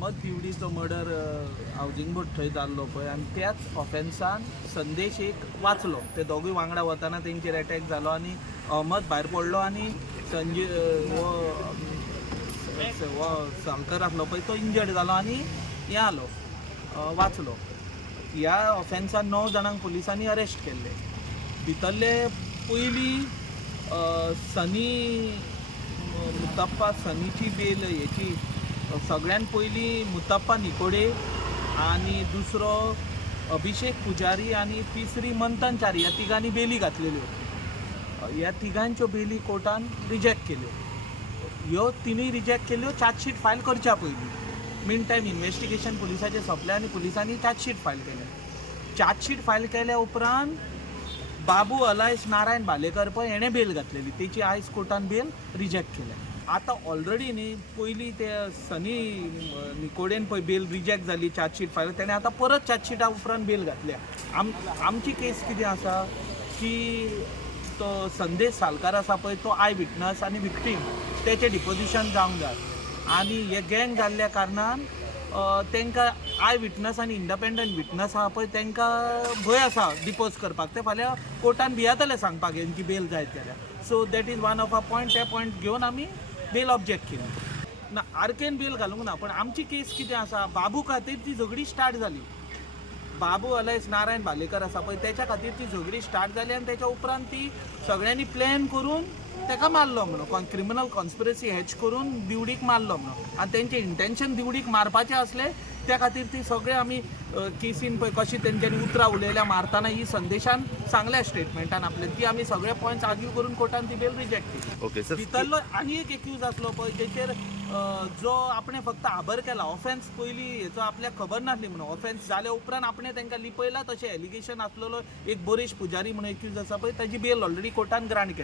Ahmad दिवडीचो murder housing board थंय जाल्लो पळय आनी त्याच ऑफेन्सान संदेश एक वाचलो. ते दोगूय वांगडा वताना तेंचेर अटॅक जालो आनी अहमद भायर पडलो आनी संजय वो शंकर आसलो पळय तो इंजर्ड जालो आनी हें आलो वाचलो. ह्या ऑफेन्सान 9 जाणांक पुलिसांनी अरेस्ट केल्ले. भितरले पयलीं सनी मुतप्पा सनीची बेल हेची सगळ्यान पयलीं मुतप्पा निकोडे आनी दुसरो अभिषेक पुजारी आनी तिसरी मंथन च्यारी ह्या तिगांनी बेली घातलेल्यो. ह्या तिगांच्यो बेली कोर्टान रिजेक्ट केल्यो. ह्यो तिनूय रिजेक्ट केल्यो चार्जशीट फायल करच्या पयलीं. मीन टायम इन्वेस्टिगेशन पुलिसाचें सोंपलें आनी पुलिसांनी चार्जशीट फायल केलें. चार्जशीट फायल केल्या उपरांत बाबू अलायस नारायण भालेकर पळय हेणें बेल घातलेली. तेची आयज कोर्टान बेल रिजेक्ट केल्या. आतां ऑलरेडी न्ही पयलीं ते सनी निकोडेन पळय बेल रिजेक्ट जाली चार्जशीट फायल तेणें आतां परत चार्जशीटा उपरांत बेल घातल्या. आमची केस कितें आसा की तो संदेश सालकार आसा पळय तो आय विटनस आनी विक्टीम तेचें डिपोजिशन जावंक जाय आनी हे गँग जाल्ल्या कारणान तांकां आय विटनस आनी इंडिपेंडंट विटनस आहा पळय तांकां भंय आसा डिपोज करपाक. ते फाल्यां कोर्टान भियातले सांगपाक की बेल जायत जाल्यार. So that is one of a point. ते पॉयंट घेवन आमी बेल ऑब्जेक्ट केली ना. आरकेन बेल घालूंक ना. पण आमची केस कितें आसा बाबू खातीर ती झगडी स्टार्ट जाली. बाबू अलायस नारायण भालेकर आसा पळय तेच्या खातीर ती झगडी स्टार्ट जाली आनी तेच्या उपरांत ती सगळ्यांनी प्लॅन करून ताका मारलो म्हणून क्रिमिनल कॉन्स्पिरसी हॅच करून दिवडीक मारलो म्हणून. आनी तेंचें इंटेन्शन दिवडीक मारपाचें असलें त्या खातीर ती सगळे आमी केसीन पळय कशी तेंच्यांनी उतरां उलयल्या मारतना ही संदेशान सांगल्या स्टेटमेंटान आपल्या ती आमी सगळे पॉयंट्स आर्ग्यू करून कोर्टान ती बेल रिजेक्ट केली. Okay sir. भितरलो आनी एक एक्यूज आसलो पळय तेचेर जो आपणें फक्त आबर केला. ऑफेन्स पयलीं हेचो आपल्याक खबर नासली म्हणून. ऑफेन्स जाल्या उपरांत आपणें तांकां लिपयला तशें एलिगेशन आसलेलो एक बोरेश पुजारी म्हणून एक्यूज आसा पळय ताजी बेल ऑलरेडी कोर्टान ग्रांट केली.